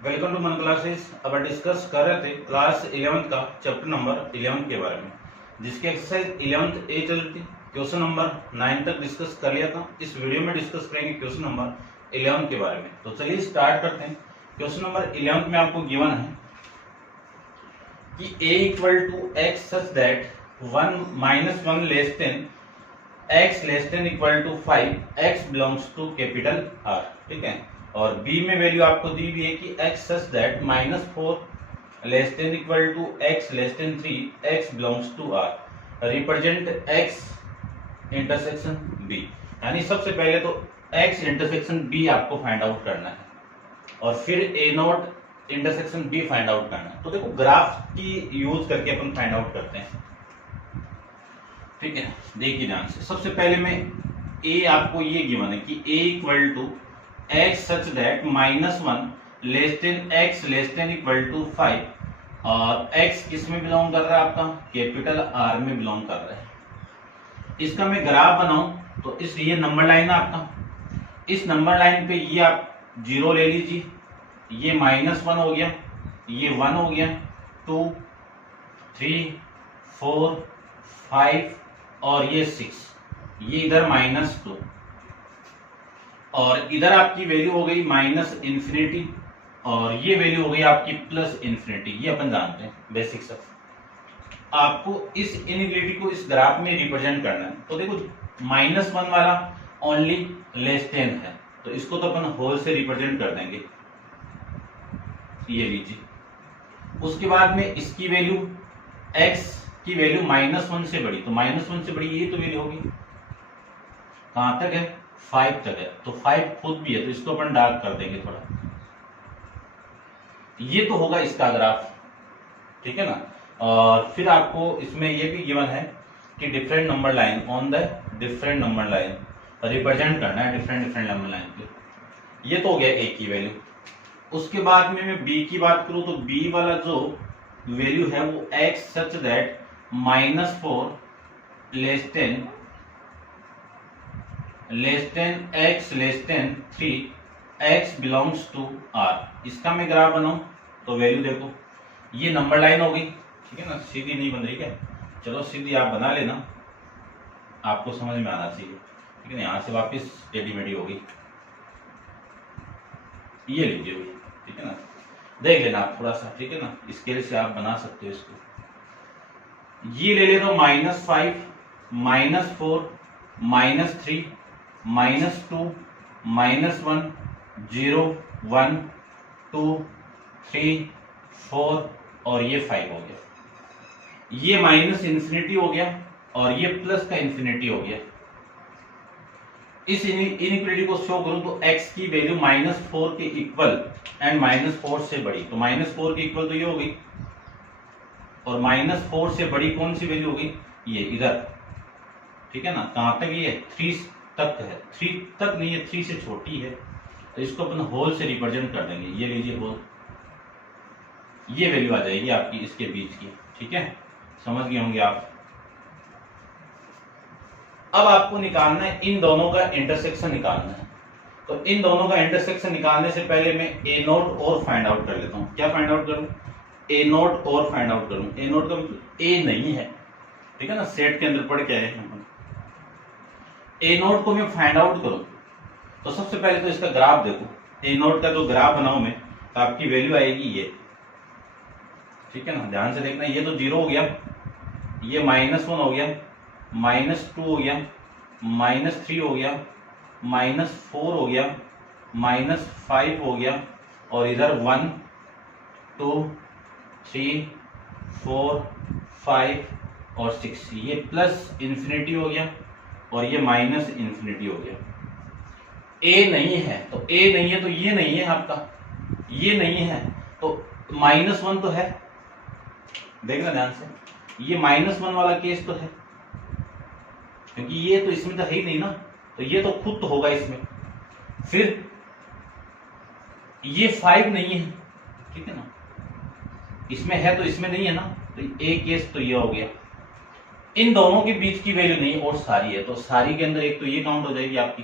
Welcome to मन classes. अब discuss कर रहे थे क्लास 11th का चैप्टर नंबर 11 के बारे में, जिसकी एक्सरसाइज 11th ए चल रही थी। क्वेश्चन नंबर 9 तक डिस्कस कर लिया था। इस वीडियो में डिस्कस करेंगे क्वेश्चन नंबर 11 के बारे में। तो चलिए स्टार्ट करते हैं। क्वेश्चन नंबर 11 में आपको गिवन है कि a equal to x such that 1 minus 1 less than x less than equal to 5, x belongs to capital R। ठीक है। और b में वैल्यू आपको दी हुई है कि x such that -4 less than equal to x less than 3, x belongs to R। Represent x intersection b। यानी सबसे पहले तो x इंटरसेक्शन b आपको फाइंड आउट करना है और फिर a not intersection b find out करना है। तो देखो ग्राफ की यूज करके अपन फाइंड आउट करते हैं। ठीक है, देखिए ध्यान से। सबसे पहले में a आपको ये गिवन है कि a equal to x such that -1 less than x less than equal to 5 और x किस में बिलोंग कर रहा है आपका? कैपिटल R में बिलोंग कर रहा है। इसका मैं ग्राफ बनाऊं तो इस ये नंबर लाइन है आपका। इस नंबर लाइन पे ये आप 0 ले लीजिए, ये -1 हो गया, ये 1 हो गया, 2 3 4 5 और ये 6, ये इधर -2 और इधर आपकी वैल्यू हो गई -इंफिनिटी और ये वैल्यू हो गई आपकी +इंफिनिटी। ये अपन जानते हैं बेसिक सब। आपको इस इनइक्वालिटी को इस ग्राफ में रिप्रेजेंट करना है। तो देखो -1 वाला ओनली लेस देन है, तो इसको तो अपन होल से रिप्रेजेंट कर देंगे। ये लीजिए। उसके बाद में इसकी वैल्यू x की वैल्यू -1 से बड़ी, तो -1 से बड़ी ये तो वैल्यू होगी। कहां तक है? 5 तक है। तो 5 खुद भी है, तो इसको अपन डार्क कर देंगे थोड़ा। ये तो होगा इसका ग्राफ। ठीक है ना। और फिर आपको इसमें ये भी गिवन है कि different number line on the different number line represent करना है डिफरेंट नंबर लाइन पे। ये तो हो गया a की वैल्यू। उसके बाद में मैं b की बात करूं तो b वाला जो वैल्यू है वो x such that -4 less than x less than 3, x belongs to R। इसका मैं ग्राफ बनाऊं तो वैल्यू देखो, ये नंबर लाइन हो गई। ठीक है ना, सीधी नहीं बन रही क्या? चलो सीधी आप बना लेना, आपको समझ में आना चाहिए। ठीक है ना। यहां से वापस टेढ़ी मेढ़ी होगी, ये लीजिए भाई। ठीक है ना, देख लेना आप थोड़ा सा। ठीक है ना, स्केल से आप बना सकते हो इसको। ये ले लेना -5 -4 -3 -2 -1 0 1 2 3 4 और ये 5 हो गया। ये -इंफिनिटी हो गया और ये प्लस का इंफिनिटी हो गया। इस इनइक्वालिटी को शो करूं तो x की वैल्यू -4 के इक्वल एंड -4 से बड़ी, तो -4 के इक्वल तो ये हो गई और -4 से बड़ी कौन सी वैल्यू होगी? ये इधर। ठीक है ना। कहां तक? ये 3 तक है। 3 तक नहीं है, 3 से छोटी है, तो इसको अपन होल से रिप्रेजेंट कर देंगे। ये लीजिए होल, ये वैल्यू आ जाएगी आपकी इसके बीच की। ठीक है, समझ गए होंगे आप। अब आपको निकालना है इन दोनों का इंटरसेक्शन निकालना है। तो इन दोनों का इंटरसेक्शन निकालने से पहले मैं a नोट और फाइंड आउट कर लेता हूं। क्या फाइंड आउट करूं? a नोट और फाइंड आउट करूं। a नोट का मतलब a नहीं है। ठीक है ना, सेट के अंदर पढ़ के आए हैं। a नोट को मैं फाइंड आउट करूं तो सबसे पहले तो इसका ग्राफ देखो। a नोट का जो ग्राफ बनाऊं मैं तो आपकी वैल्यू आएगी ये। ठीक है ना, ध्यान से देखना। ये तो 0 हो गया, ये -1 हो गया, -2 हो गया, -3 हो गया, -4 हो गया, -5 हो गया और इधर 1 2 3 4 5 और 6, ये +इंफिनिटी हो गया और ये -इंफिनिटी हो गया। a नहीं है, तो a नहीं है तो ये नहीं है आपका, ये नहीं है तो -1 तो है। देखना ध्यान से, ये -1 वाला केस तो है क्योंकि ये तो इसमें तो है ही नहीं ना, तो ये तो खुद तो होगा इसमें। फिर ये 5 नहीं है। ठीक है ना, इसमें है तो इसमें नहीं है ना, तो एक केस तो ये हो गया। इन दोनों के बीच की वैल्यू नहीं और सारी है, तो सारी के अंदर एक तो ये काउंट हो जाएगी आपकी,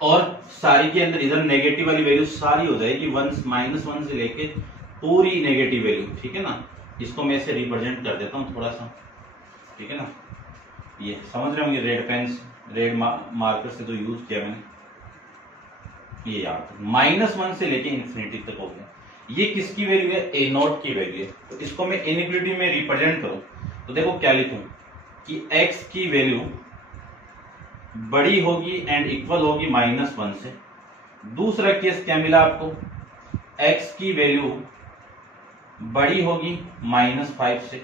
और सारी के अंदर इधर नेगेटिव वाली वैल्यू सारी हो जाएगी -1 से लेके पूरी नेगेटिव वैल्यू, ठीक है ना। इसको मैं ऐसे रिप्रेजेंट कर देता हूँ थोड़ा सा, ठीक है ना। ये समझ रहे होंगे, रेड पेन रेड मार्कर से जो यूज किया मैंने, ये याद, -1 से लेके इन्फिनिटी तक हो गया। ये किसकी वैल्यू है, ए नॉट की वैल्यू है। तो इसको मैं इनइक्वालिटी में रिप्रेजेंट करूं तो देखो क्या लिखूं कि x की वैल्यू बड़ी होगी एंड इक्वल होगी -1 से। दूसरा केस क्या मिला आपको, x की वैल्यू बड़ी होगी -5 से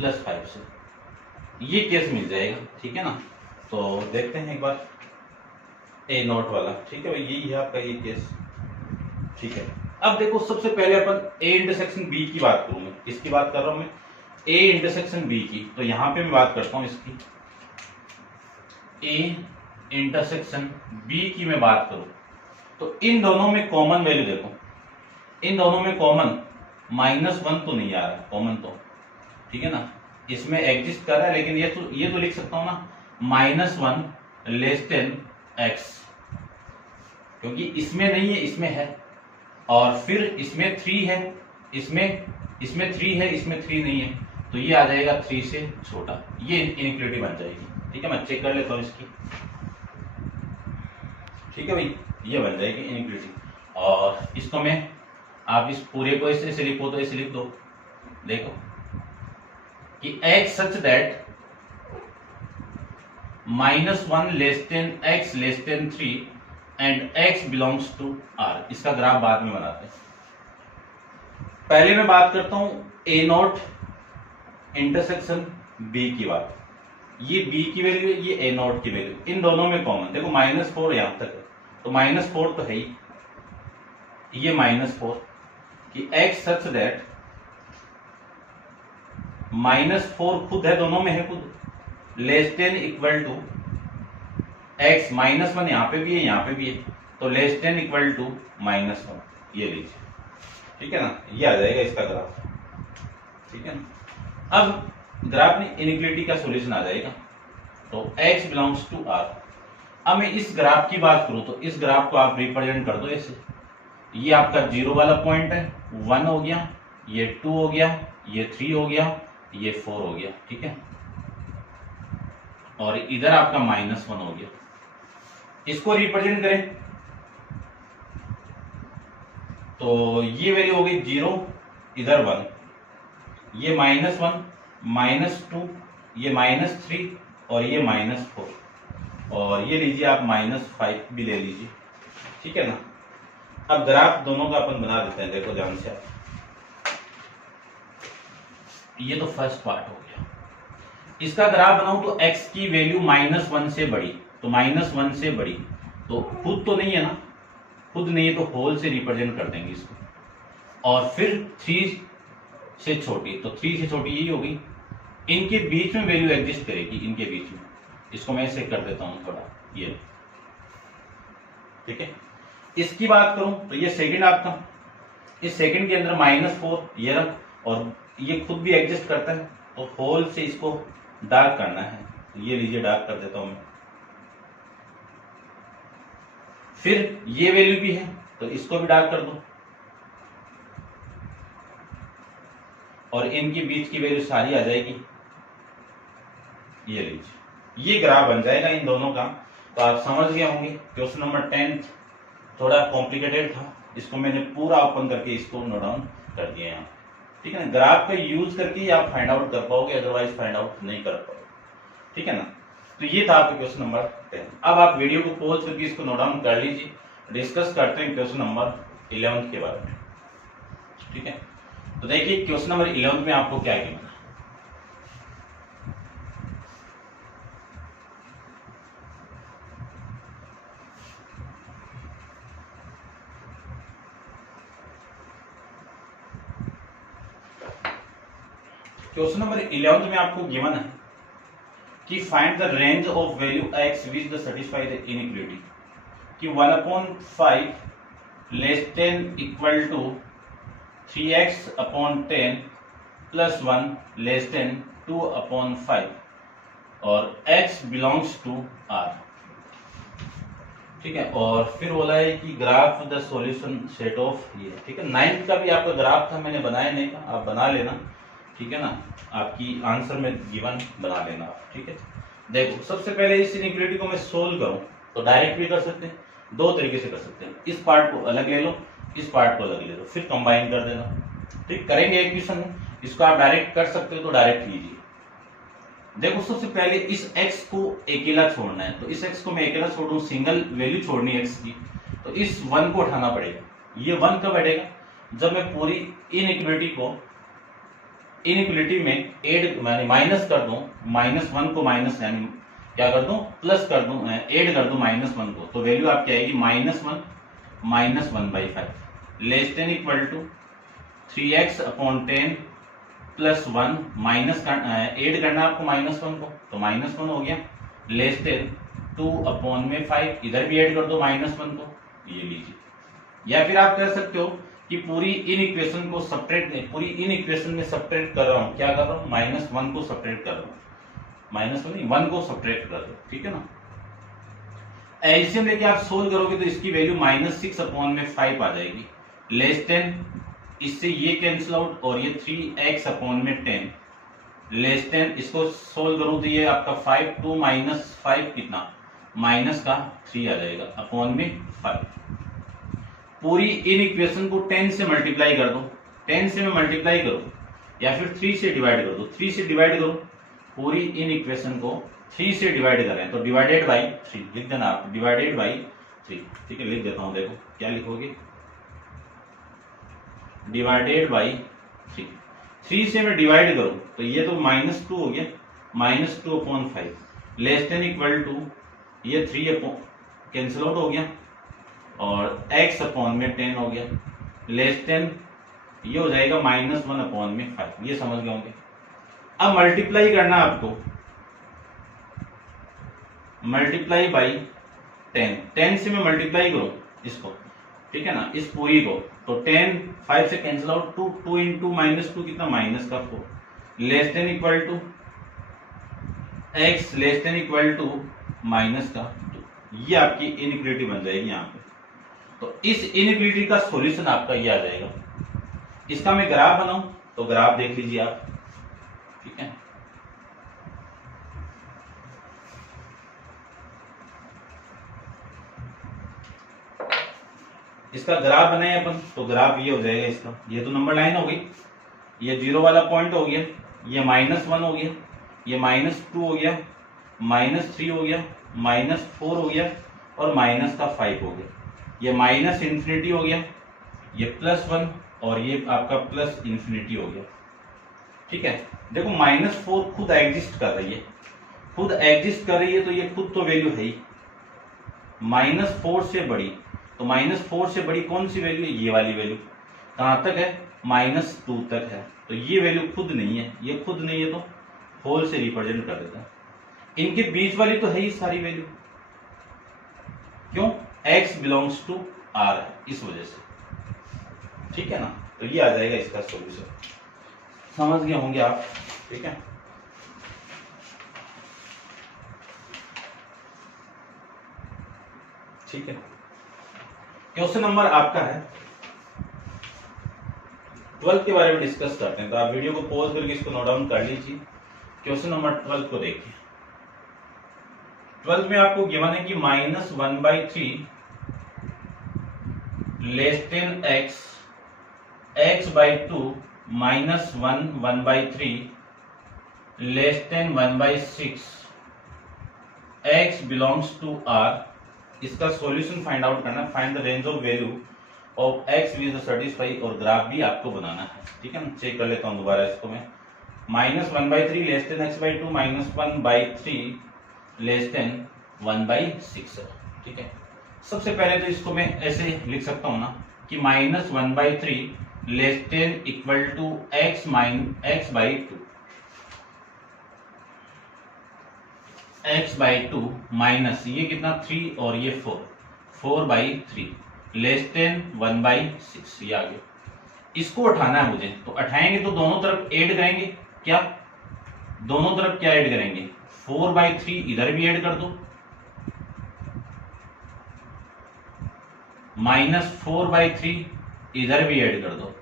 +5 से, ये केस मिल जाएगा, ठीक है ना। तो देखते हैं एक बार ए नॉट वाला, ठीक है भाई, यही है आपका ये केस, ठीक है। अब देखो सबसे पहले अपन ए इंटरसेक्शन बी की बात करूं मैं, किसकी बात कर रहा हूं मैं, ए इंटरसेक्शन बी की। तो यहां पे मैं बात करता हूं इसकी, ए इंटरसेक्शन बी की मैं बात करूं तो इन दोनों में कॉमन वैल्यू देखो, इन दोनों में कॉमन -1 तो नहीं आ रहा कॉमन, तो ठीक है ना, इसमें एग्जिस्ट कर रहा है, लेकिन ये तो लिख सकता हूं ना -1 x, क्योंकि इसमें नहीं है, इसमें है। और फिर इसमें 3 है, इसमें 3 है, इसमें 3 नहीं है, तो ये आ जाएगा 3 से छोटा, ये इनइक्वालिटी बन जाएगी, ठीक है। मैं चेक कर लेता हूं इसकी, ठीक है भाई, ये बन जाएगी इनइक्वालिटी। और इसको मैं, आप इस पूरे को ऐसे लिखो तो ऐसे लिख दो, देखो कि x such that -1 x 3 and x belongs to R। इसका ग्राफ बाद में बनाते हैं, पहले मैं बात करता हूं ए नॉट इंटरसेक्शन बी की बात। ये b की वैल्यू है, ये ए नॉट की वैल्यू, इन दोनों में कॉमन देखो -4 यहां तक है, तो -4 तो है ही, ये -4 कि x सच दैट -4 खुद है, दोनों में है खुद, <= x -1 यहां पे भी है, यहां पे भी है, तो <= -1, ये लीजिए, ठीक है ना, ये आ जाएगा इसका ग्राफ, ठीक है ना। अब ग्राफ में इनइक्वालिटी का सॉल्यूशन आ जाएगा, तो x बिलोंग्स टू R। अब मैं इस ग्राफ की बात करूं तो इस ग्राफ को आप रिप्रेजेंट कर दो ऐसे, ये आपका 0 वाला पॉइंट है, 1 हो गया, ये 2 हो गया, ये 3 हो गया, ये 4 हो गया, ठीक है, और इधर आपका -1 हो गया। इसको रिप्रेजेंट करें तो ये वैल्यू हो गई 0, इधर 1, ये -1 -2, ये -3 और ये -4, और ये लीजिए आप -5 भी ले लीजिए, ठीक है ना। अब ग्राफ दोनों का अपन बना देते हैं, देखो ध्यान से आप, ये तो फर्स्ट पार्ट हो गया। इसका ग्राफ बनाऊं तो x की वैल्यू -1 से बड़ी, तो -1 से बड़ी, तो खुद तो नहीं है ना, खुद नहीं है तो होल से रिप्रेजेंट कर देंगे इसको, और फिर 3 से छोटी, तो 3 से छोटी यही होगी, इनके बीच में वैल्यू एग्जिस्ट करेगी, इनके बीच में। इसको मैं ऐसे कर देता हूं थोड़ा, ये ठीक है। इसकी बात करूं तो ये सेकंड आपका, इस सेकंड के अंदर -4 ये रहा, और ये खुद भी एग्जिस्ट करता है, तो होल से इसको डार्क करना है, तो ये लीजिए डार्क कर देता हूं मैं। फिर ये वैल्यू भी है, तो इसको भी डार्क कर दो, और इनके बीच की वैल्यू सारी आ जाएगी, ये लीजिए, ये ग्राफ बन जाएगा इन दोनों का। तो आप समझ गए होंगे, क्वेश्चन नंबर 10 थोड़ा कॉम्प्लिकेटेड था, इसको मैंने पूरा ओपन करके इसको नोट डाउन कर दिया यहाँ, ठीक है ना। ग्राफ का यूज करके ही आप फाइंड आउट कर पाओगे, अदरवाइज फाइंड आउट नहीं कर पाओगे, ठीक है ना। तो ये था आपका क्वेश्चन नंबर 10। अब आप वीडियो को पॉज करके इसको नोट डाउन कर लीजिए, डिस्कस करते हैं क्वेश्चन नंबर 11 के बारे में, ठीक है। तो देखिए क्वेश्चन नंबर 11 में आपको क्या गिवन है। क्वेश्चन नंबर 11 में आपको गिवन है कि find the range of value x which the satisfy the inequality, कि 1/5 <= 3x/10 + 1 <= 2/5 और x बिलोंग्स टू R। ठीक है। और फिर बोला है कि graph the solution set of ये, ठीक है। 9th का भी आपका ग्राफ था, मैंने बनाया नहीं था, आप बना लेना, ठीक है ना। आपकी आंसर में गिवन बना लेना आप, ठीक है। देखो सबसे पहले इस इनइक्वालिटी को मैं सोल्व करूं तो डायरेक्ट भी कर सकते हैं, दो तरीके से कर सकते हैं। इस पार्ट को अलग ले लो, इस पार्ट को अलग ले लो, फिर कंबाइन कर देना, ठीक। करेंगे एक क्वेश्चन में, इसको आप डायरेक्ट कर सकते हो तो डायरेक्ट लीजिए। देखो सबसे पहले इस x को अकेला छोड़ना है, तो इस x को मैं अकेला छोड़ दूं, सिंगल वैल्यू छोड़नी है x की, तो इस 1 को उठाना पड़ेगा। ये 1 कब बैठेगा, जब मैं पूरी इनइक्वालिटी को इनइक्वालिटी में ऐड यानी माइनस कर दूं, -1 को माइनस यानी क्या कर दूं, प्लस कर दूं, ऐड कर दूं -1 को, तो वैल्यू आपकी आएगी -1 -1/5 less than equal to 3x/10 +1 minus add करना आपको -1 को, तो -1 हो गया, लेस देन 2/5, इधर भी ऐड कर दो -1 को, ये लीजिए। या फिर आप कह सकते हो कि पूरी इन इक्वेशन को सपरेट नहीं, पूरी इन इक्वेशन में सपरेट कर रहा हूं, क्या कर रहा हूं, -1 को सपरेट कर रहा हूं, -1 को सपरेट कर रहा हूं, ठीक है ना। एलसीएम लेके आप सोल्व करोगे तो इसकी वैल्यू -6/5 आ जाएगी, लेस देन, इससे ये कैंसिल आउट और ये 3x/10 लेस देन, इसको सोल्व करूं तो ये आपका 5 2 -5 कितना, -3 आ जाएगा अपॉन में 5। पूरी इन इक्वेशन को 10 से मल्टीप्लाई कर दो, 10 से मैं मल्टीप्लाई करूं या फिर 3 से डिवाइड कर दो, 3 से डिवाइड करो, पूरी इन इक्वेशन को 3 से डिवाइड करें तो डिवाइडेड बाई 3 लिख देना आप, डिवाइडेड बाई 3, ठीक है। लिख देता हूं, देखो क्या लिखोगे, डिवाइडेड बाई 3। 3 से मैं डिवाइड करूं तो ये तो -2 हो गया, -2/5 लेस देन इक्वल टू, ये 3 कैंसिल आउट हो गया और x/10 हो गया, लेस देन, ये हो जाएगा -1/5, ये समझ गए होंगे। अब मल्टीप्लाई करना आपको, मल्टीप्लाई बाई 10, 10 से मैं मल्टीप्लाई करूं इसको, ठीक है ना, इस पूरी को, तो 10 5 से कैंसिल आउट, 2 इंटू -2 कितना, -4 less than equal to x less than equal to -2, ये आपकी इनइक्वालिटी बन जाएगी यहाँ पे। तो इस इनइक्वालिटी का सॉल्यूशन आपका ये आ जाएगा। इसका मैं ग्राफ बनाऊं तो ग्राफ देख लीजिए आप, ठीक है। इसका ग्राफ बनाए अपन तो ग्राफ ये हो जाएगा इसका, ये तो नंबर लाइन हो गई, ये 0 वाला पॉइंट हो गया, ये -1 हो गया, ये -2 हो गया, -3 हो गया, -4 हो गया और -5 हो गया, ये -∞ हो गया, ये +1 और ये आपका +∞ हो गया, ठीक है। देखो -4 खुद एग्जिस्ट कर रही है, खुद एग्जिस्ट कर रही है, तो ये खुद तो वैल्यू है ही, -4 से बड़ी, तो -4 से बड़ी कौन सी वैल्यू है, ये वाली वैल्यू, कहां तक है, -2 तक है, तो ये वैल्यू खुद नहीं है, ये खुद नहीं है तो होल से रिप्रेजेंट कर देता है। इनके बीच वाली तो है ही सारी वैल्यू, क्यों, x बिलोंग्स टू r है, इस वजह से, ठीक है ना। तो ये आ जाएगा इसका सॉल्यूशन, समझ गए होंगे आप, ठीक है। ठीक है, क्वेश्चन नंबर आपका है 12 के बारे में डिस्कस करते हैं, तो आप वीडियो को पॉज करके इसको नोट डाउन कर लीजिए। क्वेश्चन नंबर 12 को देखिए। 12 में आपको गिवन है कि -1/3 less than x/2 -1/3 less than 1/6 x belongs to r। इसका सॉल्यूशन फाइंड आउट करना, find the range of value of x with satisfy, और ग्राफ भी आपको बनाना है, ठीक है। चेक कर लेता हूं दोबारा इसको मैं, -1/3 less than x/2 -1/3 less than 1/6, ठीक है। सबसे पहले तो इसको मैं ऐसे लिख सकता हूं ना कि -1/3 less than equal to x/2 minus ये कितना 3 और ये 4/3 लेस देन 1/6, ये आ गया। इसको उठाना है मुझे, तो उठाएंगे तो दोनों तरफ ऐड करेंगे, क्या दोनों तरफ, 4/3 इधर भी ऐड कर दो -4/3 इधर भी ऐड कर दो,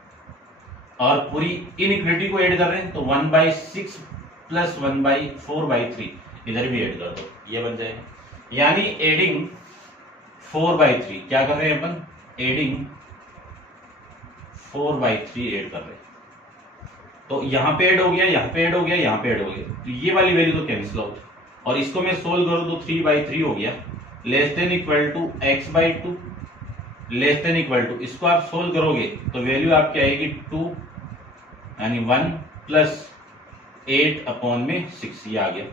और पूरी इनइक्वालिटी को ऐड कर रहे हैं तो 1/6 प्लस 1/4/3 इधर भी ऐड कर दो, ये बन जाएगा। यानी एडिंग 4/3, क्या कर रहे हैं अपन, एडिंग 4/3 ऐड कर रहे हैं। तो यहां पे ऐड हो गया, यहां पे ऐड हो गया, यहां पे ऐड हो गया, तो ये वाली वैल्यू तो कैंसिल आउट, और इसको मैं सोल्व करूं तो 3/3 हो गया, less than equal to x/2, less than equal to, इसको आप सोल्व करोगे तो वैल्यू आपकी आएगी 2, यानी 1 प्लस 8/6, ये आ गया।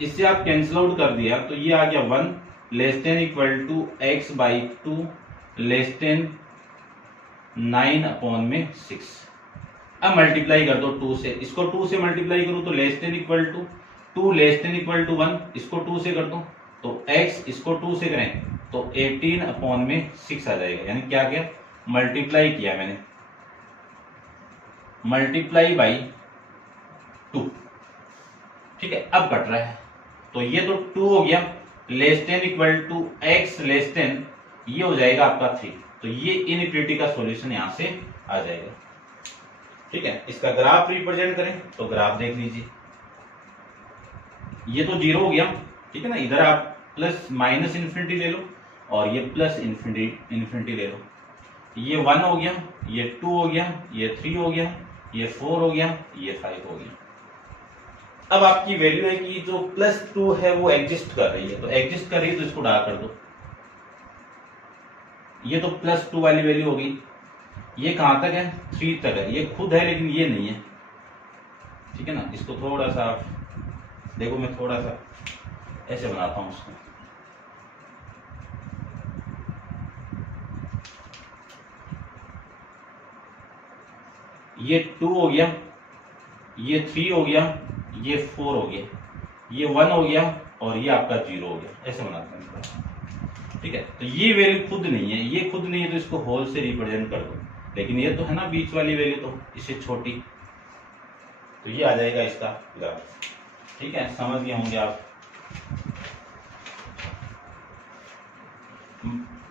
इससे आप कैंसिल आउट कर दिया तो ये आ गया 1 less than equal to x/2 less than 9/6। अब मल्टीप्लाई कर दो 2 से, इसको 2 से मल्टीप्लाई करूं तो less than equal to 2 less than equal to 1, इसको 2 से कर दो तो x, इसको 2 से करें तो 18/6 आ जाएगा। यानी क्या किया, मल्टीप्लाई किया मैंने, मल्टीप्लाई बाई 2, ठीक है। अब कट रहा है तो ये तो 2 हो गया, less than equal to x less than, ये हो जाएगा आपका 3, तो ये इनइक्वालिटी का सॉल्यूशन यहां से आ जाएगा, ठीक है। इसका ग्राफ रिप्रेजेंट करें तो ग्राफ देख लीजिए, ये तो 0 हो गया, ठीक है ना, इधर आप प्लस माइनस इन्फिनिटी ले लो और ये प्लस इन्फिनिटी ले लो, ये 1 हो गया, ये 2 हो गया, ये 3 हो गया, ये 4 हो गया, ये 5 हो गया। अब आपकी वैल्यू है कि जो +2 है वो एग्जिस्ट कर रही है, तो एग्जिस्ट कर रही है तो इसको डाल कर दो, ये तो +2 वाली वैल्यू हो गई। ये कहां तक है, 3 तक है, ये खुद है लेकिन ये नहीं है, ठीक है ना। इसको थोड़ा सा देखो, मैं थोड़ा सा ऐसे बनाता हूं उसको, ये 2 हो गया, ये 3 हो गया, ये 4 हो गया, ये 1 हो गया और ये आपका 0 हो गया, ऐसे बनाते हैं, ठीक है। तो ये वैल्यू खुद नहीं है, ये खुद नहीं है तो इसको होल से रिप्रेजेंट कर दो, लेकिन ये तो है ना बीच वाली वैल्यू, तो इससे छोटी, तो ये आ जाएगा इसका ग्राफ, ठीक है। समझ गए होंगे आप।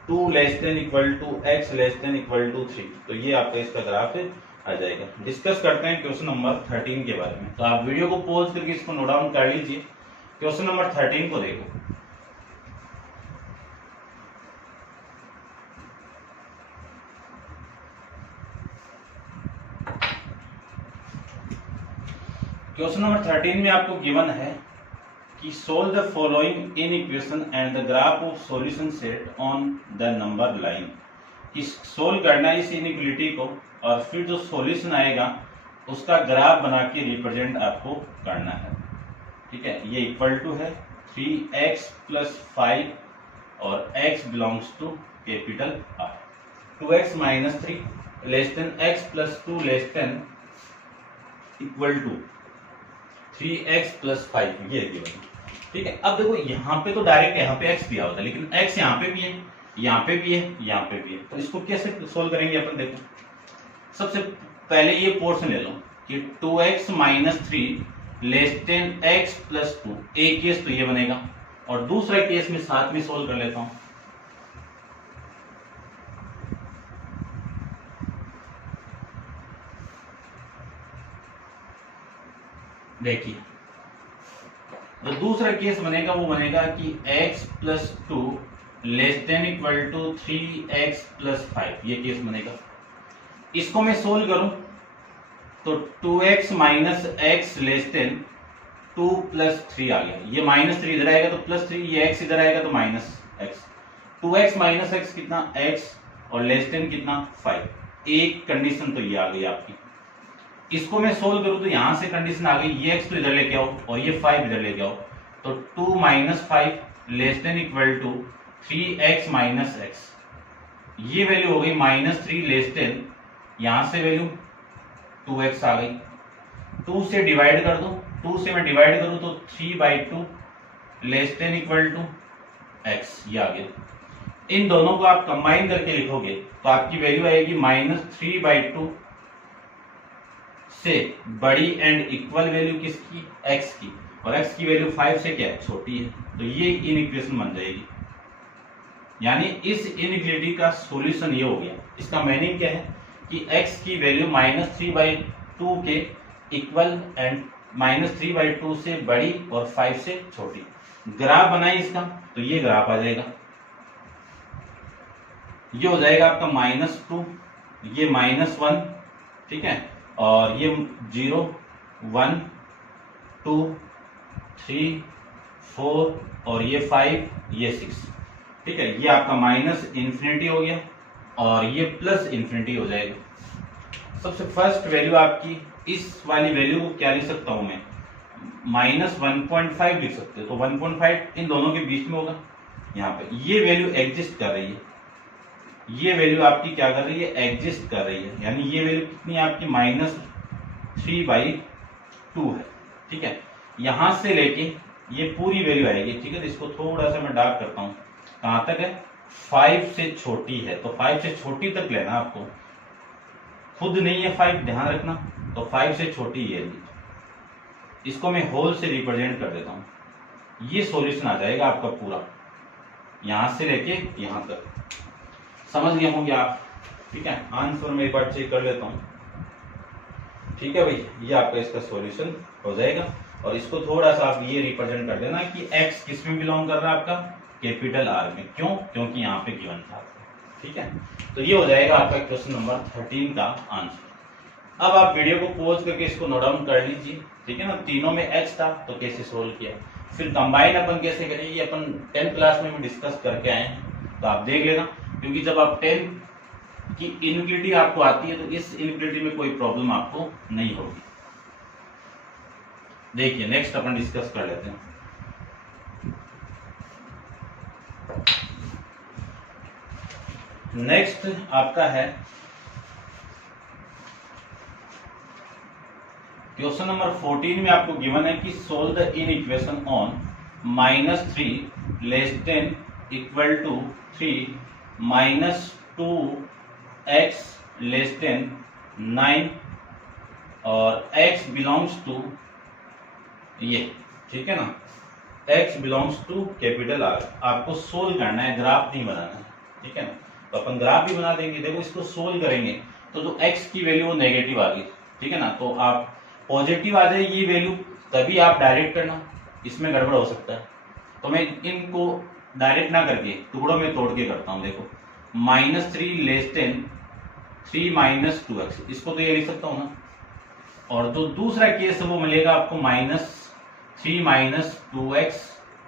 2 less than equal to x less than equal to 3, तो ये आपका इसका ग्राफ आ जाएगा। डिस्कस करते हैं क्वेश्चन नंबर 13 के बारे में। तो आप वीडियो को पॉज करके इसको नोट डाउन कर लीजिए। क्वेश्चन नंबर 13 को देखो। क्वेश्चन नंबर 13 में आपको गिवन है कि solve the following in equation and the graph of solution set on the number line. Solve करना है इस इनइक्वालिटी को और फिर जो सॉल्यूशन आएगा उसका ग्राफ बना के रिप्रेजेंट आपको करना है, ठीक है। ये इक्वल टू है 3x + 5 और x belongs to capital R। 2x - 3 less than x + 2 less than equal to 3x + 5, ये गिवन, ठीक है। अब देखो यहाँ पे तो डायरेक्ट यहाँ पे x दिया होता है, लेकिन x यहाँ पे भी है, यहाँ पे भी है, यहाँ पे भी है, तो इसको कैसे सोल्व करेंगे अपन। देखो सबसे पहले ये पोर्शन ले लो कि 2x - 3 लेस देन x + 2, एक केस तो ये बनेगा और दूसरा केस में साथ में सोल्व कर लेता हूं। देखिए तो दूसरा केस बनेगा, वो बनेगा कि x + 2 less than equal to 3x + 5, ये केस बनेगा। इसको मैं सोल्व करूं तो 2x - x लेस देन 2 + 3 आ गया, ये -3 इधर आएगा तो +3, ये x इधर आएगा तो -x, 2x - x कितना x और लेस देन कितना 5, एक कंडीशन तो ये आ गई आपकी। इसको मैं सोल्व करूं तो यहां से कंडीशन आ गई, ये x तो इधर लेके आओ और ये 5 इधर लेके आओ, तो 2 - 5 less than equal to 3x - x, ये वैल्यू हो गई -3 लेस देन, यहां से वैल्यू 2x आ गई, 2 से डिवाइड कर दो, 2 से मैं डिवाइड करूं तो 3/2 less than equal to x, ये आ गया। इन दोनों को आप कंबाइन करके लिखोगे तो आपकी वैल्यू आएगी -3/2 से बड़ी एंड इक्वल वैल्यू किसकी, x की, और x की वैल्यू 5 से क्या है, छोटी है, तो ये इन इक्वेशन बन जाएगी। यानी इस इनइक्वालिटी का सॉल्यूशन ये हो गया। इसका मीनिंग क्या है कि x की वैल्यू -3/2 के इक्वल एंड -3/2 से बड़ी और 5 से छोटी। ग्राफ बनाए इसका तो ये ग्राफ आ जाएगा, ये हो जाएगा आपका -2, ये -1, ठीक है, और ये 0 1 2 3 4 और ये 5 ये 6, ठीक है। ये आपका -∞ हो गया और ये +∞ हो जाएगा। सबसे फर्स्ट वैल्यू आपकी इस वाली वैल्यू को क्या लिख सकता हूं मैं, -1.5 लिख सकते हो। तो 1.5 इन दोनों के बीच में होगा। यहाँ पे ये वैल्यू एग्जिस्ट कर रही है, ये वैल्यू आपकी क्या कर रही है, एग्जिस्ट कर रही है। यानी ये वैल्यू कितनी है आपकी, -3/2 है, ठीक है। यहां से लेके ये पूरी वैल्यू आएगी, ठीक है। तो इसको थोड़ा सा मैं डार्क करता हूं, कहां तक है, 5 से छोटी है। तो 5 से छोटी तक लेना आपको, खुद नहीं है 5, ध्यान रखना। तो 5 से छोटी है, इसको मैं होल से रिप्रेजेंट कर देता हूं। ये सॉल्यूशन आ जाएगा आपका पूरा, यहां से लेके यहां तक। समझ गए होंगे आप, ठीक है। आंसर मैं एक बार चेक कर लेता हूं, ठीक है भाई। ये आपका इसका सॉल्यूशन हो जाएगा। और इसको थोड़ा सा आप ये रिप्रेजेंट कर देना कि x किस में बिलोंग कर रहा है आपका, कैपिटल R में। क्यों, क्योंकि यहाँ पे गिवन था, ठीक है। तो ये हो जाएगा आपका क्वेश्चन नंबर 13 का आंसर। अब आप वीडियो को पॉज करके इसको नोट डाउन कर लीजिए, ठीक है ना। तीनों में x था तो कैसे सोल्व किया, फिर कंबाइन अपन कैसे करें, ये अपन 10th क्लास में भी डिस्कस करके आए हैं, तो आप देख लेना। क्योंकि जब आप 10 की इनइक्वालिटी आपको आती है तो इस इनइक्वालिटी में कोई प्रॉब्लम आपको नहीं होगी। देखिए नेक्स्ट अपन डिस्कस कर लेते हैं। नेक्स्ट आपका है क्वेश्चन नंबर 14 में आपको गिवन है कि solve the inequation on -3 less than equal to 3 -2x less than 9 और x बिलोंग्स टू ये, ठीक है ना, x belongs to capital R। आपको सोल्व करना है, ग्राफ नहीं बनाना है, ठीक है ना। तो अपन ग्राफ भी बना देंगे। देखो इसको सोल्व करेंगे तो जो x की वैल्यू वो नेगेटिव आ गई, ठीक है ना। तो आप पॉजिटिव आ जाए ये वैल्यू तभी आप डायरेक्ट करना, इसमें गड़बड़ हो सकता है। तो मैं इनको डायरेक्ट ना करके टुकड़ों में तोड़ के करता हूं। देखो -3 लेस देन 3 - 2x, इसको तो ये लिख सकता हूं ना। और जो दूसरा केस है वो मिलेगा आपको -3 - 2x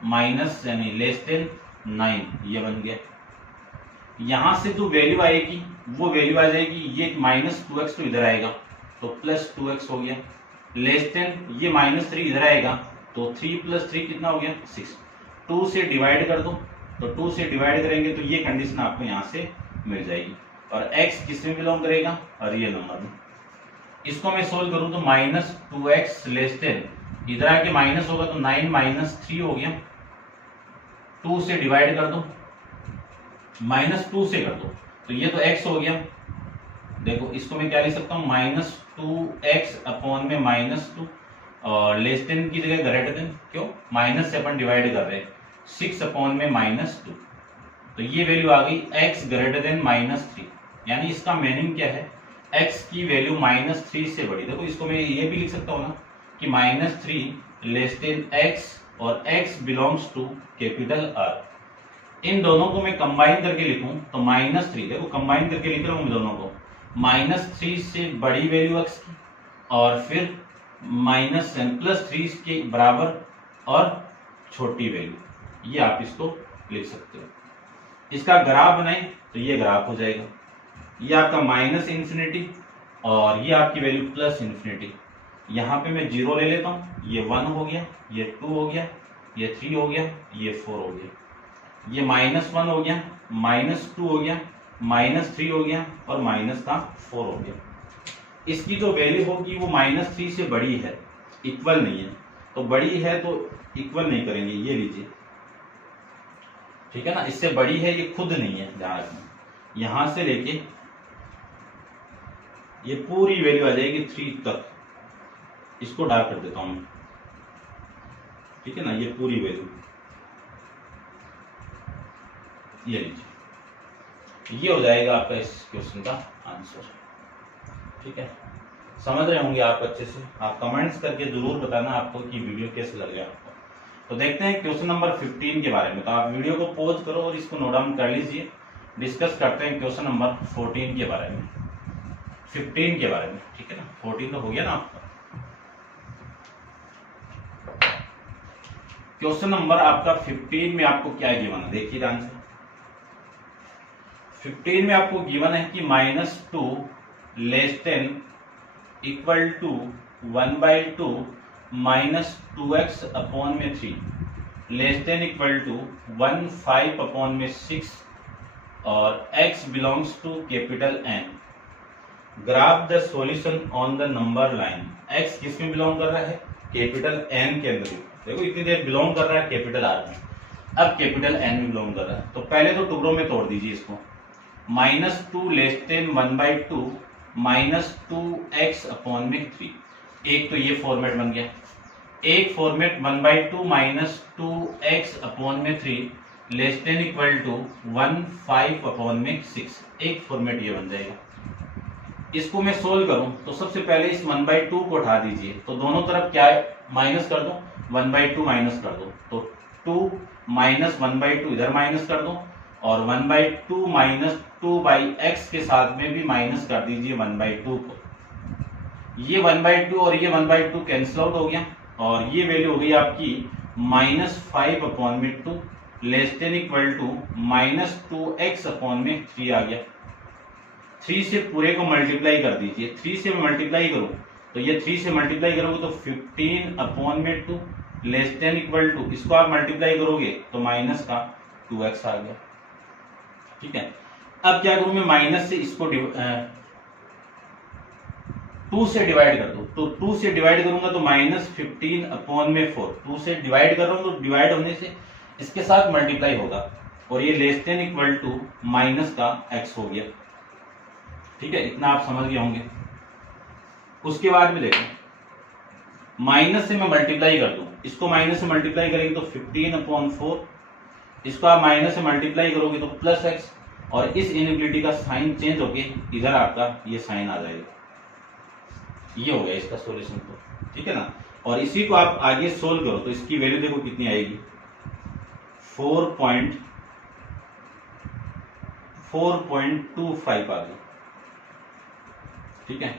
माइनस यानी लेस देन 9, ये बन गया। यहां से जो वैल्यू आएगी वो वैल्यू आ जाएगी, ये -2x तो इधर आएगा तो +2x हो गया, लेस देन ये -3 इधर आएगा तो 3 + 3 कितना हो गया, 6। 2 से डिवाइड कर दो, तो 2 से डिवाइड करेंगे तो ये कंडीशन आपको यहां से मिल जाएगी। और x किस में बिलोंग करेगा, रियल नंबर में। इसको मैं सोल्व करूं तो -2x लेस देन, इधर आके माइनस होगा तो 9 - 3 हो गया। 2 से डिवाइड कर दो, -2 से कर दो तो ये तो x हो गया। देखो इसको मैं क्या लिख सकता हूँ, -2x अपॉन में -2 और लेस देन की जगह ग्रेटर देन, क्यों, माइनस से अपन डिवाइड कर रहे हैं, 6 अपॉन में -2। तो ये वैल्यू आ गई x ग्रेटर देन -3। यानी इसका मीनिंग क्या है, x की वैल्यू -3 से बड़ी। देखो इसको मैं ये भी लिख सकता हूँ ना कि -3 लेस देन x और x belongs to capital R। इन दोनों को मैं कंबाइन करके लिखूं तो -3, देखो कंबाइन करके लिख रहा हूं मैं दोनों को, -3 से बड़ी वैल्यू x की और फिर +3 के बराबर और छोटी वैल्यू, ये आप इसको लिख सकते हो। इसका ग्राफ बनाए तो ये ग्राफ हो जाएगा, ये आपका -∞ और ये आपकी वैल्यू +∞। यहाँ पे मैं 0 ले लेता हूँ, ये 1 हो गया, ये 2 हो गया, ये 3 हो गया, ये 4 हो गया, ये -1 हो गया, -2 हो गया, -3 हो गया और -4 हो गया। इसकी जो वैल्यू होगी वो -3 से बड़ी है, इक्वल नहीं है। तो बड़ी है तो इक्वल नहीं करेंगे, ये लीजिए, ठीक है ना। इससे बड़ी है, ये खुद नहीं है, ध्यान रखना। यहां से लेके ये पूरी वैल्यू आ जाएगी 3 तक, इसको डार्क कर देता हूं, ठीक है ना। ये पूरी वैल्यू ये लीजिए, ये हो जाएगा आपका इस क्वेश्चन का आंसर। ठीक है, समझ रहे होंगे आप अच्छे से। आप कमेंट्स करके जरूर बताना आपको कि वीडियो कैसे लग रहा है आपको। तो देखते हैं क्वेश्चन नंबर 15 के बारे में। तो आप वीडियो को पॉज करो और इसको नोट डाउन कर लीजिए। डिस्कस करते हैं क्वेश्चन नंबर 14 के बारे में, 15 के बारे में। ठीक है ना, 14 तो हो गया ना आपका। क्वेश्चन नंबर आपका 15 में आपको क्या गिवन है, देखिए ध्यान से। 15 में आपको गिवन है कि -2 less than equal to 1/2 -2x upon में 3 less than equal to 1/5 upon में 6 और x belongs to capital N। Graph the solution on the number line. x किस में बिलोंग कर रहा है, कैपिटल N के अंदर। देखो इतनी देर बिलोंग कर रहा है कैपिटल R में, अब कैपिटल N में बिलोंग कर रहा है। तो पहले तो टुकड़ों में तोड़ दीजिए इसको। -2 लेस देन 1/2 -2x अपॉन में 3। एक तो ये फॉर्मेट बन गया। एक फॉर्मेट 1/2 -2x अपॉन में 3 less than equal to 1/5 upon में 6। एक फॉर्मेट ये बन जाएगा। इसको मैं सोल्व करूं तो सबसे पहले इस 1/2 को उठा दीजिए, तो दोनों तरफ क्या है, माइनस कर दो, 1/2 माइनस कर दो, तो 2 माइनस 1/2 इधर माइनस कर दो, और 1/2 माइनस 2/x के साथ में भी माइनस कर दीजिए 1/2 को। ये 1/2 और ये 1/2 कैंसिल आउट हो गया, और ये वैल्यू हो गई आपकी -5 अपॉन में 2 less than equal to -2x upon में 3 आ गया। 3 से पूरे को मल्टीप्लाई कर दीजिए। 3 से मैं मल्टीप्लाई करूं तो ये 3 से मल्टीप्लाई करोगे तो 15 अपॉन में 2 लेस देन इक्वल टू, इसको आप मल्टीप्लाई करोगे तो माइनस का 2x आ गया। ठीक है, अब क्या करूं मैं, माइनस से इसको 2 से डिवाइड कर दूं, तो 2 से डिवाइड करूंगा तो -15 अपॉन में 4। 2 से डिवाइड कर रहा हूं तो डिवाइड होने से इसके साथ मल्टीप्लाई होगा, और ये less than equal to minus का x हो गया। ठीक है, इतना आप समझ गए होंगे। उसके बाद में देखो, माइनस से मैं मल्टीप्लाई कर दूं, इसको माइनस से मल्टीप्लाई करेंगे तो 15 अपॉन 4, इसको आप माइनस से मल्टीप्लाई करोगे तो प्लस x, और इस इनइक्वालिटी का साइन चेंज होके इधर आपका ये साइन आ जाएगा। ये हो गया इसका सॉल्यूशन। तो ठीक है ना, और इसी को आप आगे सोल्व करो तो इसकी वैल्यू देखो कितनी आएगी, 4.25 आ गई। ठीक है,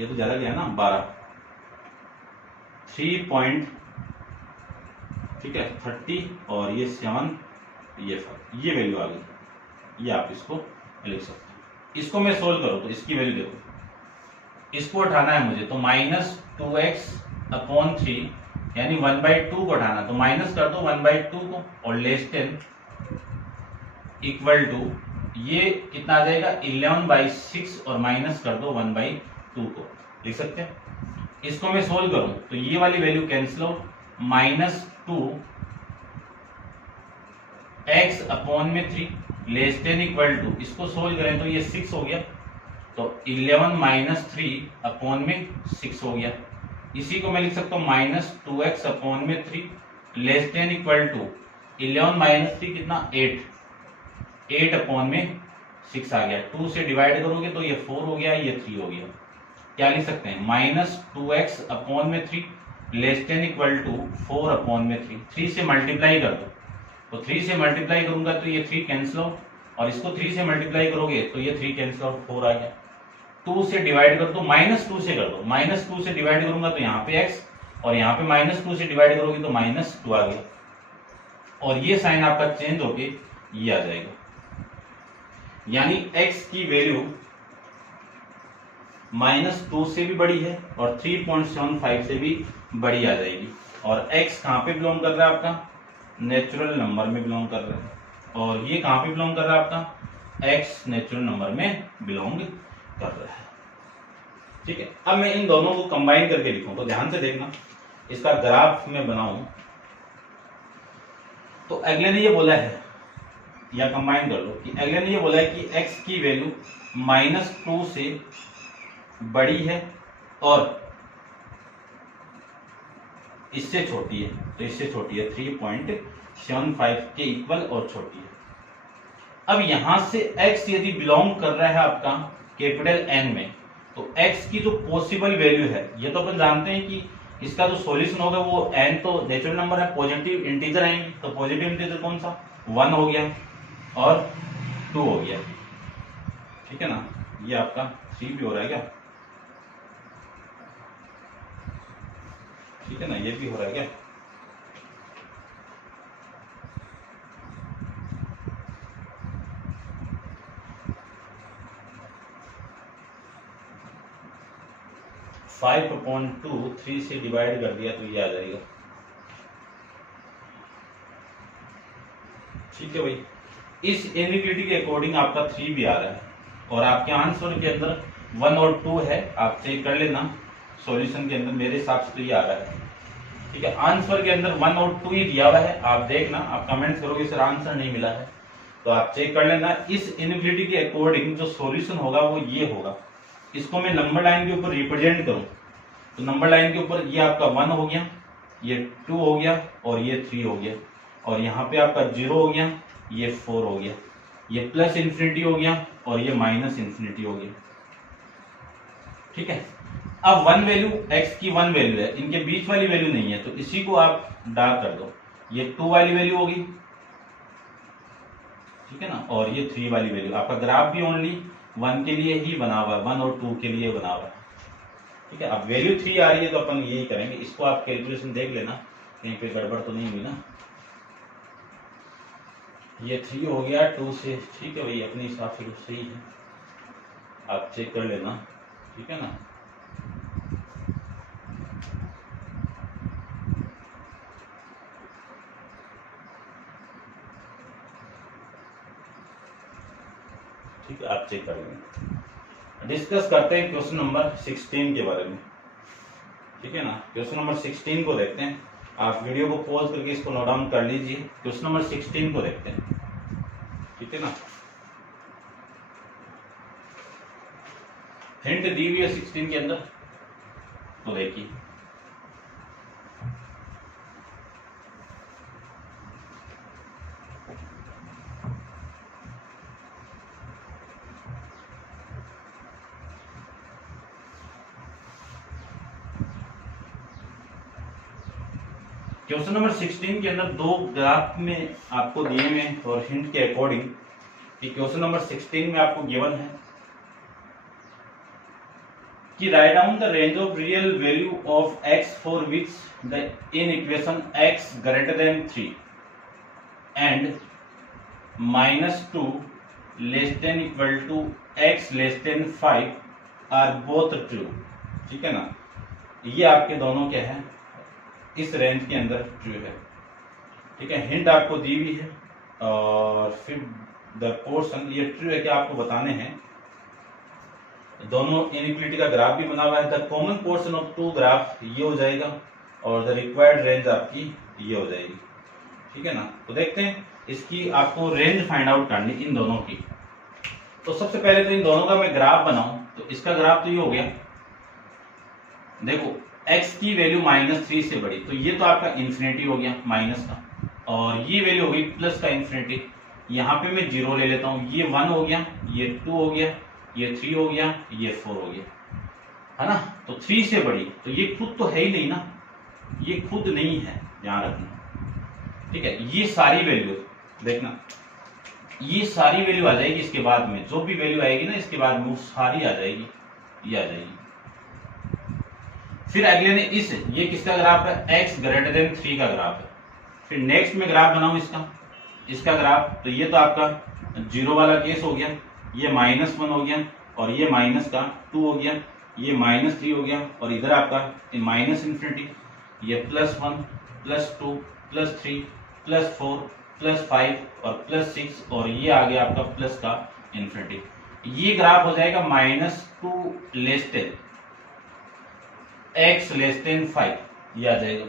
ये तो ज्यादा गया ना, 12 3. ठीक है 30, और ये 7, ये 5, ये वैल्यू आ गई। ये आप इसको लिख सकते हैं। इसको मैं सोल्व करूं तो इसकी वैल्यू देखो, इसको उठाना है मुझे, तो -2x अपॉन 3 यानी 1/2 को उठाना, तो माइनस कर दो 1/2 को, और लेस देन इक्वल टू, ये कितना आ जाएगा 11/6, और माइनस कर दो 1/2 को, लिख सकते हैं। इसको मैं सोल्व करूं तो ये वाली value cancel out, -2x upon में 3 लेस देन इक्वल टू, इसको सोल्व करें तो ये 6 हो गया, तो 11 - 3 अपॉन में 6 हो गया। इसी को मैं लिख सकता हूँ -2x अपॉन में 3 लेस देन इक्वल टू 11 - 3 कितना 8 अपॉन में 6 आ गया। 2 से डिवाइड करोगे तो ये 4 हो गया, ये 3 हो गया। क्या लिख सकते हैं, -2x अपॉन में 3 less than equal to 4 upon में 3। 3 से मल्टीप्लाई कर दो, तो 3 से मल्टीप्लाई करूंगा तो ये 3 कैंसिल आउट, और इसको 3 से मल्टीप्लाई करोगे तो ये 3 कैंसिल आउट, 4 आ गया। 2 से डिवाइड कर दो, -2 से कर दो, -2 से डिवाइड करूंगा तो यहाँ पे x, और यहाँ पे -2 से डिवाइड करोगे तो -2 आ गया, और ये साइन आपका चेंज होके ये आ जाएगा। यानी x की वैल्यू -2 से भी बड़ी है और 3.75 से भी बड़ी आ जाएगी। और x कहाँ पे बिलोंग कर रहा है आपका, नेचुरल नंबर में बिलोंग कर रहा है, और ये कहाँ पे बिलोंग कर रहा है आपका, x नेचुरल नंबर में बिलोंग कर रहा है। ठीक है, अब मैं इन दोनों को कंबाइन करके लिखूं तो ध्यान से देखना, इसका ग्राफ में बनाऊं तो अगले ने ये बोला है, या कंबाइन कर लो कि अगले ने ये बोला है कि x की वैल्यू -2 से बड़ी है और इससे छोटी है, तो इससे छोटी है 3.75। 0.75 के इक्वल और छोटी है। अब यहां से x यदि बिलोंग कर रहा है आपका कैपिटल N में, तो x की जो पॉसिबल वैल्यू है, ये तो अपन जानते हैं कि इसका जो सॉल्यूशन होगा वो n तो नेचुरल नंबर है, पॉजिटिव इंटीजर आएंगे, तो पॉजिटिव इंटीजर कौन सा 1 हो गया और 2 हो गया, ठीक है ना। ये आपका 3 भी हो रहा है क्या, ठीक है ना, ये भी हो रहा है क्या। फाइव अपॉइंट 3 से डिवाइड कर दिया तो ये आ जाएगा, ठीक है भाई। इस इनइक्वालिटी के अकॉर्डिंग आपका 3 भी आ रहा है और आपके आंसर के अंदर 1 और 2 है, आप चेक कर लेना सॉल्यूशन के अंदर, मेरे हिसाब से तो ये आ रहा है, ठीक है। आंसर के अंदर 1 और 2 ही दिया हुआ है, आप देखना, आप कमेंट करोगे सर आंसर नहीं मिला है, तो आप चेक कर लेना। इस इनइक्वालिटी के अकॉर्डिंग जो सॉल्यूशन होगा वो ये होगा। इसको मैं नंबर लाइन के ऊपर रिप्रेजेंट करूं तो नंबर लाइन के ऊपर ये आपका 1 हो गया, ये 2 हो गया और ये 3 हो गया, और यहाँ पे आपका 0 हो गया, ये 4 हो गया, ये प्लस इन्फिनिटी हो गया और ये माइनस इन्फिनिटी हो गया, ठीक है। अब 1 वैल्यू x की 1 वैल्यू है, इनके बीच वाली वैल्यू नहीं है, तो इसी को आप डार्क कर दो, ये 2 वाली वैल्यू होगी, ठीक है ना, और ये 3 वाली वैल्यू। आपका ग्राफ भी ओनली 1 के लिए ही बना हुआ है, 1 और 2 के लिए बना हुआ है, ठीक है। अब वैल्यू 3 आ रही है तो अपन यही करेंगे, इसको आप कैलकुलेशन देख लेना कहीं पे गड़बड़ तो नहीं हुई ना। ये 3 हो गया 2 से, ठीक है भाई, अपने हिसाब से तो सही है, आप चेक कर लेना, ठीक है ना। ठीक है, आप चेक कर लेंगे। डिस्कस करते हैं क्वेश्चन नंबर 16 के बारे में, ठीक है ना। क्वेश्चन नंबर 16 को देखते हैं, आप वीडियो को पॉज करके इसको नोट डाउन कर लीजिए। क्वेश्चन नंबर 16 को देखते हैं, ठीक है ना। हिंट दी हुई है 16 के अंदर, तो देखिए क्वेश्चन नंबर 16 के अंदर 2 ग्राफ में आपको दिए हुए और हिंट के अकॉर्डिंग कि क्वेश्चन नंबर 16 में आपको गिवन है कि write down the range of real value of x for which the inequation x greater than 3 and -2 less than equal to x less than 5 are both true, ठीक है ना। ये आपके दोनों क्या है, इस रेंज के अंदर ट्रू है, ठीक है। हिंट आपको दी हुई है और फिर द पोर्शन, ये ट्रू है कि आपको बताने हैं। दोनों इनइक्वालिटी का ग्राफ भी बना हुआ है, the common portion of 2 graph ये हो जाएगा और द रिक्वायर्ड रेंज आपकी ये हो जाएगी, ठीक है ना। तो देखते हैं, इसकी आपको रेंज फाइंड आउट करनी इन दोनों की। तो सबसे पहले तो इन दोनों का मैं ग्राफ बनाऊं, तो इसका ग्राफ तो ये हो गया, देखो x की वैल्यू -3 से बड़ी, तो ये तो आपका इन्फिनिटी हो गया माइनस का, और ये वैल्यू हो गई प्लस का इन्फिनिटी। यहाँ पे मैं 0 ले लेता हूँ, ये 1 हो गया, ये 2 हो गया, ये 3 हो गया, ये 4 हो गया, है ना। तो 3 से बड़ी, तो ये खुद तो है ही नहीं ना, ये खुद नहीं है, ध्यान रखना, ठीक है। ये सारी वैल्यू देखना, ये सारी वैल्यू आ जाएगी इसके बाद में, जो भी वैल्यू आएगी ना इसके बाद में वो सारी आ जाएगी, ये आ जाएगी। फिर अगले ने इस, ये किसका ग्राफ है, x ग्रेटर देन 3 का ग्राफ है। फिर नेक्स्ट में ग्राफ बनाऊं इसका ग्राफ, तो ये तो आपका 0 वाला केस हो गया, ये -1 हो गया और ये माइनस का 2 हो गया, ये -3 हो गया और इधर आपका माइनस इन्फिनिटी, ये +1 +2 +3 +4 +5 और +6 और ये आ गया आपका प्लस का इन्फिनिटी। ये ग्राफ हो जाएगा -2 less than x less than 5, ये आ जाएगा,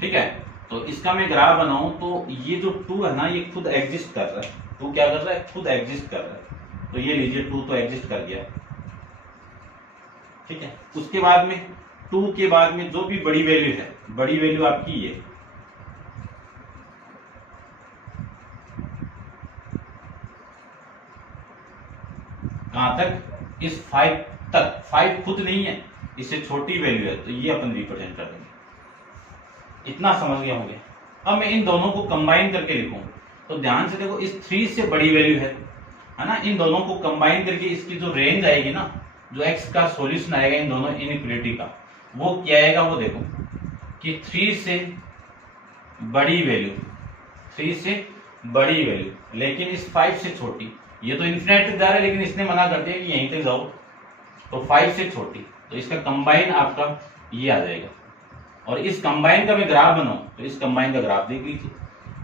ठीक है। तो इसका मैं ग्राफ बनाऊं तो ये जो 2 है ना, ये खुद एग्जिस्ट कर रहा है, 2 क्या कर रहा है, खुद एग्जिस्ट कर रहा है, तो ये लीजिए 2 तो एग्जिस्ट कर गया, ठीक है। उसके बाद में 2 के बाद में जो भी बड़ी वैल्यू है, बड़ी वैल्यू आपकी ये, 5 तक, 5 खुद नहीं है, इससे छोटी वैल्यू है, तो ये अपन रिप्रेजेंट कर देंगे। इतना समझ गए होंगे। अब मैं इन दोनों को कंबाइन करके लिखूं, तो ध्यान से देखो, इस 3 से बड़ी वैल्यू है ना, इन दोनों को कंबाइन करके इसकी जो रेंज आएगी ना, जो x का सॉल्यूशन आएगा इन दोनों इनइक्वालिटी का, वो क्या आएगा, वो देखो कि 3 से बड़ी वैल्यू, 3 से बड़ी वैल्यू, लेकिन इस 5 से छोटी। ये तो इन्फिनिटी तक जा रहा है, लेकिन इसने मना कर दिया कि यहीं तक जाओ, तो 5 से छोटी, तो इसका कंबाइन आपका ये आ जाएगा। और इस कंबाइन का मैं ग्राफ बनाऊं, तो इस कंबाइन का ग्राफ देख लीजिए,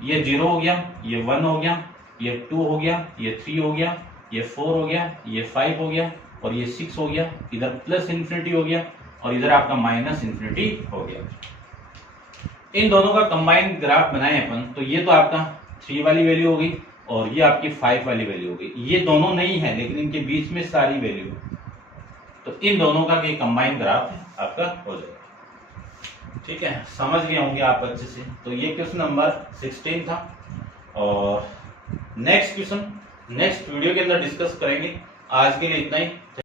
ये 0 हो गया, ये 1 हो गया, ये 2 हो गया, ये 3 हो गया, ये 4 हो गया, ये 5 हो गया, और ये 6 हो गया, इधर प्लस इन्फिनिटी हो गया, और इधर आपका माइनस इन्फिनिटी हो गया। इन दोनों का कंबाइन ग्राफ बनाए अपन, तो ये तो आपका 3 वाली वैल्यू होगी, और ये आपकी 5 वाली वैल्यू होगी। ये दोनों नहीं है, लेकिन इनके बीच में सारी वैल्यू, तो इन दोनों का ये कंबाइन ग्राफ आपका हो जाएगा। ठीक है, समझ गए होंगे आप अच्छे से। तो ये क्वेश्चन नंबर 16 था, और नेक्स्ट क्वेश्चन नेक्स्ट वीडियो के अंदर डिस्कस करेंगे। आज के लिए इतना ही।